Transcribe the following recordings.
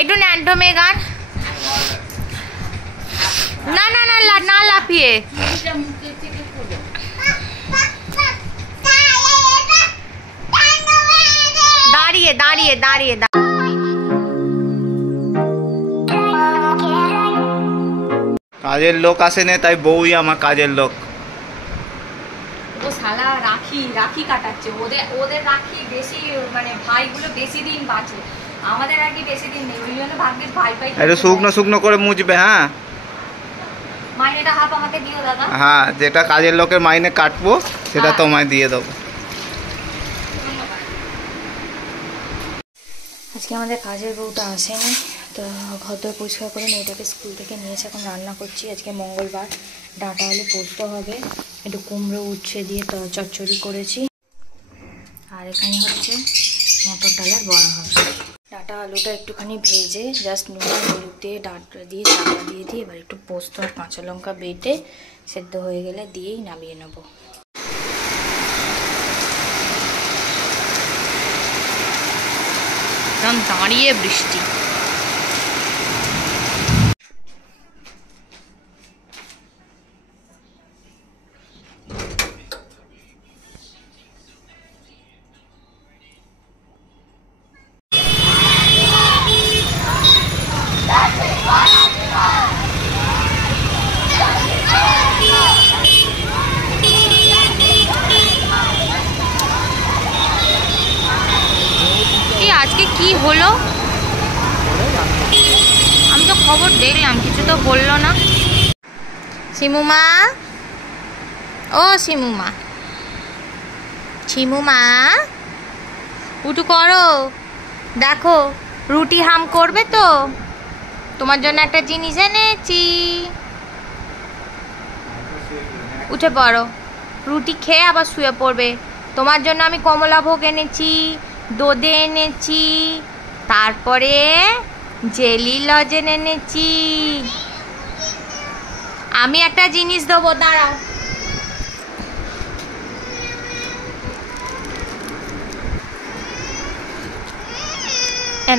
একটু ন্যান্টো মেগান, না না না না লাফিয়ে, দাঁড়িয়ে দাঁড়িয়ে দাঁড়িয়ে। কাজের লোক আসেনি তাই বউই আমার কাজের লোক। ও শালা রাখি রাখি কাটাচ্ছে, ওদের রাখি বেশি, মানে ভাইগুলো বেশি দিন বাঁচে, আমাদের আর কি বেশি দিন নেই, ওই জন্য ভাগ্যের ভাই পাই। একটু শুকনো শুকনো করে মুছবে। হ্যাঁ মাইনেটা হাফ আমাকে দিও দাদা। হ্যাঁ, যেটা কাজের লোকের মাইনে কাটবো সেটা তোমায় দিয়ে দেবো। আজকে আমাদের কাজের বউটা আসেনি, তো ঘর দর পরিষ্কার করে মেয়েটাকে স্কুল থেকে নিয়েছে, এখন রান্না করছি। আজকে মঙ্গলবার, ডাঁটা আলু পোস্ত হবে, একটু কুমড়ো উচ্ছে দিয়ে চচ্চড়ি করেছি, আর এখানে হচ্ছে মটর ডালের বড়া হবে। ডাঁটা আলুটা একটুখানি ভেজে জাস্ট নুন হলুদ দিয়ে ডাঁটা দিয়ে চাপা দিয়ে দিয়ে এবার একটু পোস্ত আর কাঁচা লঙ্কা বেটে সেদ্ধ হয়ে গেলে দিয়েই নামিয়ে নেবো। একদম দাঁড়িয়ে বৃষ্টি। আজকে কি হলো আমি তো খবর দেখলাম, কিছু তো বললো না। শিমুমা, ও শিমুমা, শিমুমা উঠু করো, দেখো রুটি হাম করবে তো, তোমার জন্য একটা জিনিস এনেছি, উঠে পড়ো, রুটি খেয়ে আবার শুয়ে পড়বে। তোমার জন্য আমি কমলাভোগ এনেছি, দোদে এনেছি, তারপরে জেলি লজেন এনেছি। আমি একটা জিনিস দেবো, দাঁড়াও।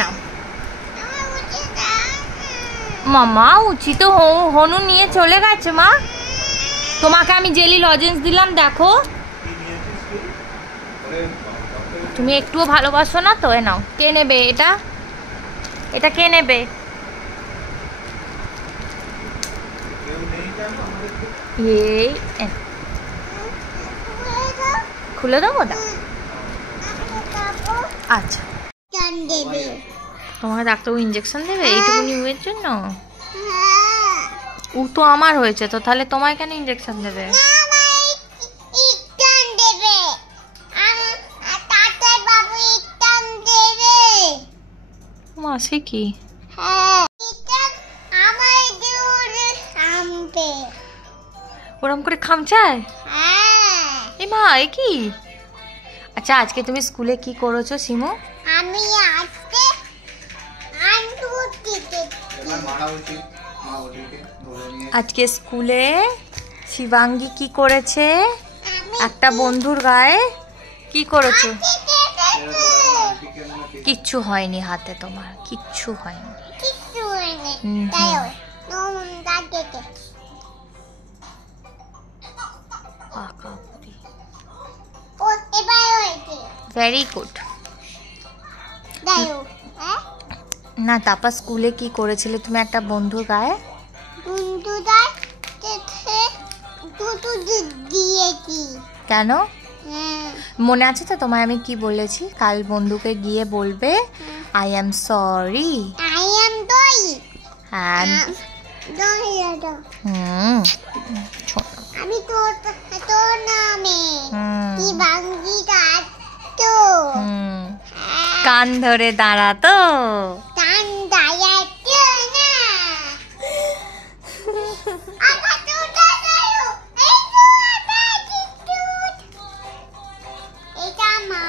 নাও মামা, উচিত হনু নিয়ে চলে গেছে। মা তোমাকে আমি জেলি লজেন্স দিলাম, দেখো তুমি একটুও ভালোবাসো না তো। নাও, কে নেবে এটা? এটা কে নেবে? এই খুলে দেবো, দাও। আচ্ছা, তোমাকে ডাক্তারবাবু ইঞ্জেকশন দেবে এইটুকুনি উয়ের জন্য? ও তো আমার হয়েছে তো, তাহলে তোমায় কেন ইঞ্জেকশন দেবে? সে কি ওরম করে খামচায়? এ মা, এ কি? আচ্ছা, আজকে তুমি স্কুলে কি করেছো শিমু? আমি আজকে স্কুলে শিবাঙ্গী কি করেছে? একটা বন্ধুর গায়ে কি করেছো? কিচ্ছু হয়নি, হাতে তোমার কিচ্ছু হয়নি। Very good. না, তারপর স্কুলে কি করেছিলে তুমি একটা বন্ধুর গায়ে? কেন মনে আছে তো তোমায় আমি কি বলেছি? কাল বন্ধুকে গিয়ে বলবে আই এম সরি। আমি তোর নামে কান ধরে দাঁড়াতো, কান দাঁড়াতো না। এটা মা,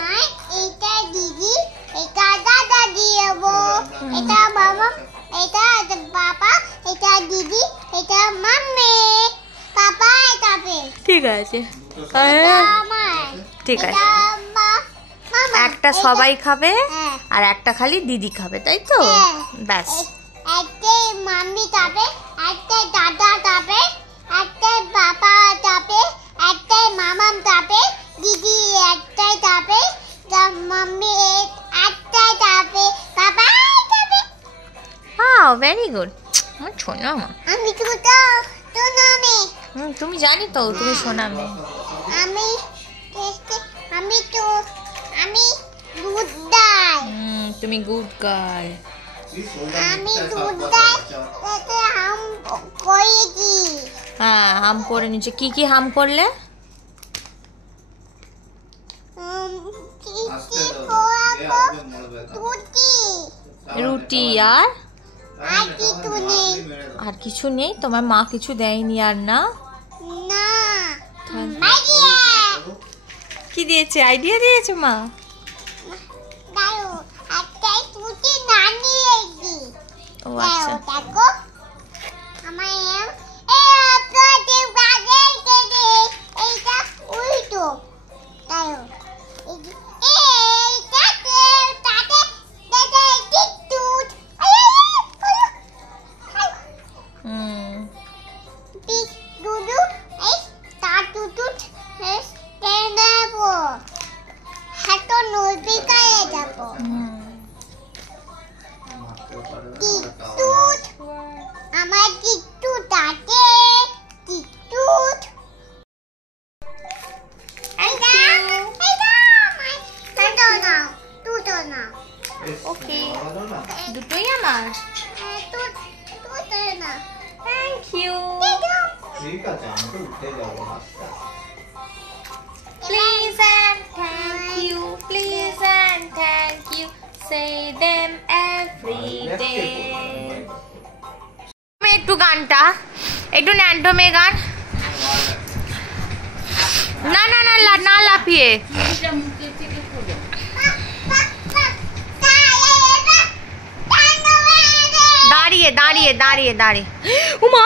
এটা দিদি, এটা দাদা দিয়েবো, এটা বাবা, এটা বাবা, এটা দিদি, এটা মাম্মি, পাপা এটা পে। ঠিক আছে, ঠিক আছে, একটা সবাই খাবে আর একটা খালি দিদি খাবে, তাই তো? ব্যাস। একটা মাম্মি খাবে, একটা দাদা খাবে, একটা বাবা খাবে, একটা মামা খাবে, দিদি একটাই খাবে, মাম্মি একটাই খাবে, বাবা খাবে। ভেরি গুড, আমার শোনা মা। আমি তো নামে তুমি জানি তো, তুমি শোনা মেয়ে। আমি আমি তো আমি দুধ দাই। তুমি গুড গার্ল। আমি দুধ দাই এতে হাম করেছি। হ্যাঁ, হাম করে নিচে। কি কি হাম করলে? রুটি আর আর কিছু নেই? তোমার মা কিছু দেয়নি আর? না, কি দিয়েছে? আইডিয়া দিয়েছে মা? ও আচ্ছা। আমার টিটু তাতে টিটুট ওকে, দুটোই আমার। Thank you. ঠিক আছে, আমি তো উঠে যাবো রাস্তা। Please and thank you, please and thank you, say them every day. একটু গানটা একটু ন্যান্টমে গান। না না না না, লাফিয়ে দাঁড়িয়ে দাঁড়িয়ে দাঁড়িয়ে দাঁড়িয়ে। উমা,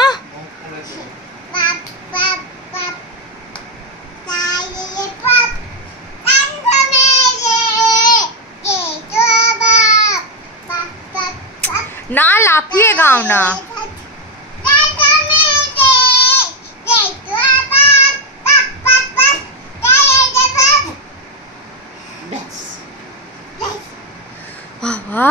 না লাফিয়ে গাও না। বাবা,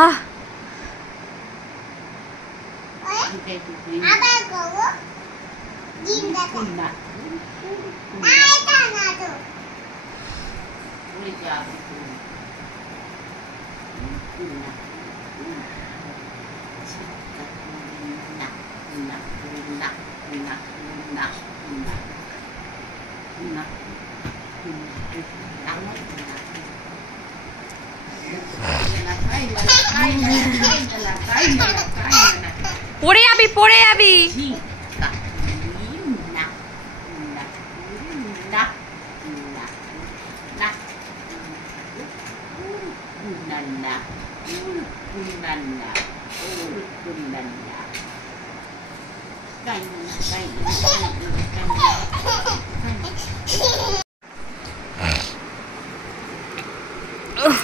পড়ে যাবি, পড়ে যাবি।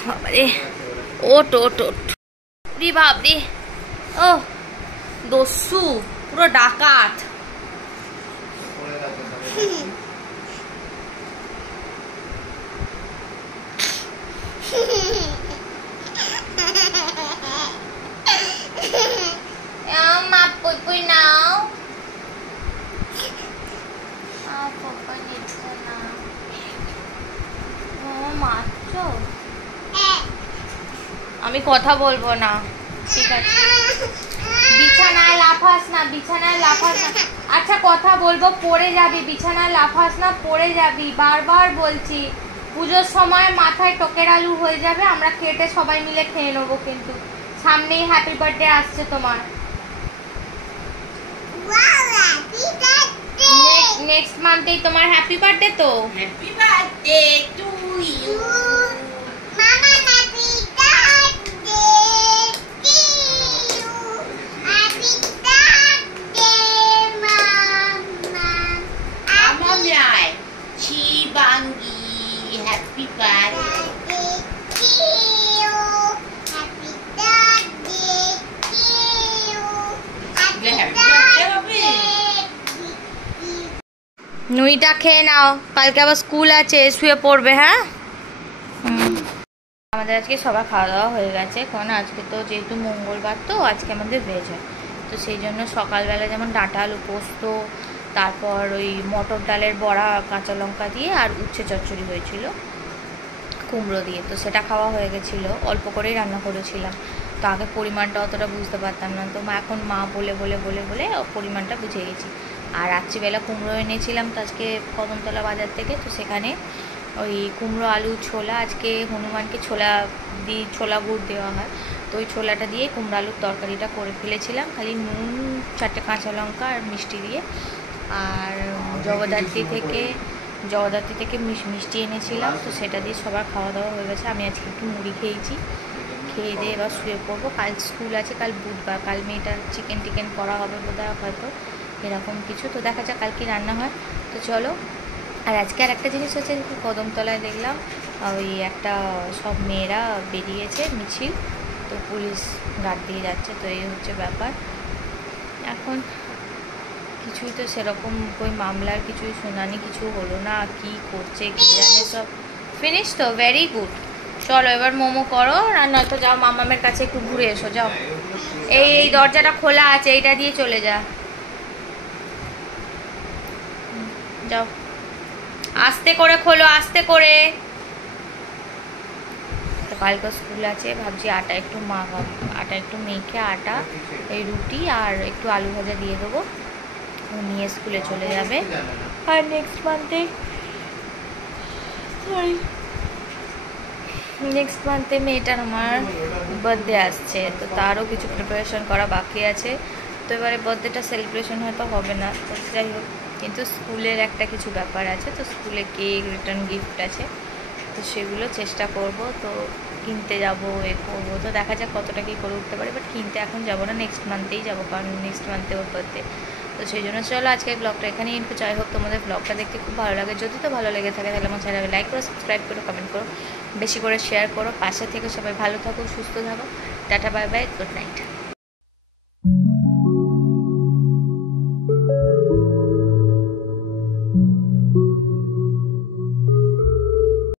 বাবারে, ওট ওট ওট রে বাবরে। ও দস্যু, পুরো ডাকাত। মা পুই পুই নাও। মারছো? আমি কথা বলবো না, ঠিক আছে? বিছানায় লাফাস না, বিছানায় লাফাস না। আচ্ছা কথা বলবো, পড়ে যাবি। বিছানায় লাফাস না, পড়ে যাবি, বারবার বলছি। পুজোর সময় মাথায় টোকের আলু হয়ে যাবে, আমরা কেটে সবাই মিলে খেয়ে নেবো। কিন্তু সামনেই হ্যাপি বার্থডে আসছে তোমার। নেক্সট মান্থেই তোমার হ্যাপি বার্থডে। তো হ্যাপি বার্থডে টু ইউ। মামা happy birthday to you. Happy birthday মামা। Amamyai, Chibangi, happy birthday to you. নুইটা খেয়ে নাও, কালকে আবার স্কুল আছে, শুয়ে পড়বে। হ্যাঁ, আমাদের আজকে সবার খাওয়া দাওয়া হয়ে গেছে, কারণ আজকে তো যেহেতু মঙ্গলবার তো আজকে আমাদের ভেজ হয়। তো সেই জন্য সকালবেলা যেমন ডাঁটা আলু পোস্ত, তারপর ওই মটর ডালের বড়া কাঁচা লঙ্কা দিয়ে আর উচ্ছে চচ্চড়ি হয়েছিল কুমড়ো দিয়ে, তো সেটা খাওয়া হয়ে গেছিলো। অল্প করেই রান্না করেছিলাম, তো আগে পরিমাণটা অতটা বুঝতে পারতাম না, তো এখন মা বলে বলে বলে বলে পরিমাণটা বুঝে গেছি। আর রাত্রিবেলা কুমড়ো এনেছিলাম তো আজকে কদমতলা বাজার থেকে, তো সেখানে ওই কুমড়ো আলু ছোলা, আজকে হনুমানকে ছোলা দিয়ে ছোলা গুড় দেওয়া হয়, তো ওই ছোলাটা দিয়ে কুমড়ো আলুর তরকারিটা করে ফেলেছিলাম, খালি নুন 4টে কাঁচা লঙ্কা আর মিষ্টি দিয়ে। আর জগদ্ধাত্রী থেকে মিষ্টি এনেছিলাম, তো সেটা দিয়ে সবার খাওয়া দাওয়া হয়ে গেছে। আমি আজকে একটু মুড়ি খেয়েছি, খেয়ে দিয়ে এবার শুয়ে পড়বো। কাল স্কুল আছে, কাল বুধবার, কাল মেয়েটার চিকেন করা হবে বোধহয়, হয়তো এরকম কিছু। তো দেখা যাক কাল কি রান্না হয়। তো চলো। আর আজকে আর একটা জিনিস হচ্ছে, কদমতলায় দেখলাম ওই একটা সব মেয়েরা বেরিয়েছে মিছিল, তো পুলিশ গার্ড দিয়ে যাচ্ছে, তো এই হচ্ছে ব্যাপার। এখন কিছুই তো সেরকম ওই মামলার কিছুই শুনানি কিছু হলো না, কি করছে কি জানে, সব ফিনিশ। তো ভেরি গুড। চলো এবার মোমো করো, আর নয়তো যাও মামামের কাছে একটু ঘুরে এসো, যাও। এই দরজাটা খোলা আছে, এইটা দিয়ে চলে যা, যাও। আস্তে করে খোলো, আস্তে করে। তো কালকে স্কুল আছে, ভাবছি আটা একটু মেখে আটা এই রুটি আর একটু আলু ভাজা দিয়ে দেবো, নিয়ে স্কুলে চলে যাবে। আর নেক্সট মান্থে মেয়েটার আমার বার্থডে আসছে, তো তারও কিছু প্রিপারেশন করা বাকি আছে। তো এবারে বার্থডেটা সেলিব্রেশন হয়তো হবে না, তো যাই হোক, কিন্তু স্কুলের একটা কিছু ব্যাপার আছে, তো স্কুলে কেক রিটার্ন গিফট আছে, তো সেগুলো চেষ্টা করব। তো কিনতে যাবো, করবো, তো দেখা যাক কতটা কী করে উঠতে পারি, বাট কিনতে এখন যাবো না, নেক্সট মান্থেই যাবো, কারণ নেক্সট মান্থে ওর বার্থডে। তো সেই জন্য চলো আজকের ব্লগটা এখানেই একটু যাই হোক, তোমাদের ব্লগটা দেখতে খুব ভালো লাগে, যদি তো ভালো লেগে থাকে তাহলে আমার চ্যানেলকে লাইক করো, সাবস্ক্রাইব করো, কমেন্ট করো, বেশি করে শেয়ার করো, পাশে থেকে সবাই ভালো থাকো, সুস্থ থাকো। Tata, bye bye, good night.